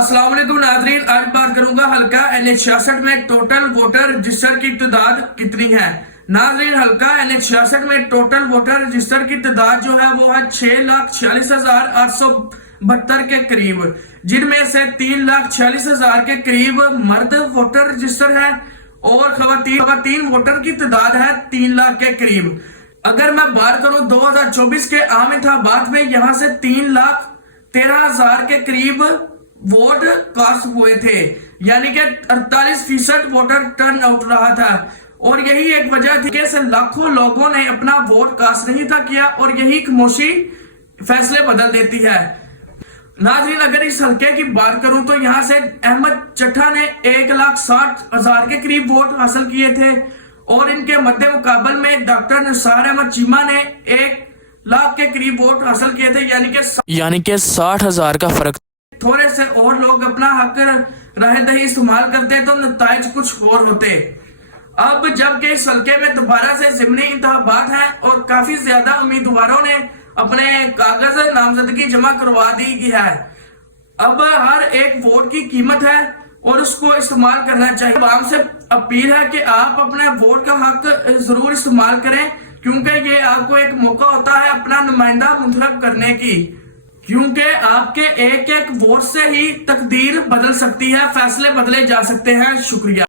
अस्सलाम वालेकुम नाज़रीन, आज बात करूंगा हल्का NH66 में टोटल वोटर रजिस्टर की तादाद कितनी है। नाज़रीन, हल्का NH66 में टोटल वोटर रजिस्टर की तादाद जो है वो है 6,46,872 के करीब, जिनमें से 3,46,000 के करीब मर्द वोटर रजिस्टर है और खवातीन वोटर की तादाद है 3 लाख के करीब। अगर मैं बात करूं 2024 के आम इंतखाबात में यहाँ से 3,13,000 के करीब वोट कास्ट हुए थे, यानी कि 48% वोटर टर्न आउट रहा था। और यही एक वजह थी कि लाखों लोगों ने अपना वोट कास्ट नहीं था किया और यही खामोशी फैसले बदल देती है। नाज़रीन, अगर इस हल्के की बात करूं तो यहाँ से अहमद चट्ठा ने 1,60,000 के करीब वोट हासिल किए थे और इनके मद्दे मुकाबल में डॉक्टर निसार अहमद चीमा ने 1 लाख के करीब वोट हासिल किए थे, यानी कि 60,000 का फर्क। थोड़े से और लोग अपना हक राहे दही इस्तेमाल करते तो नताइज कुछ और होते। अब जबकि इस हल्के में दोबारा से ज़िमनी इंतखाबात हैं और काफी ज्यादा उम्मीदवारों ने अपने कागज नामजदगी जमा करवा दी है। अब हर एक वोट की कीमत है और उसको इस्तेमाल करना चाहिए। आवाम से अपील है कि आप अपने वोट का हक जरूर इस्तेमाल करें, क्योंकि ये आपको एक मौका होता है अपना नुमाइंदा मुंतखब करने की, क्योंकि आपके एक एक वोट से ही तकदीर बदल सकती है, फैसले बदले जा सकते हैं। शुक्रिया।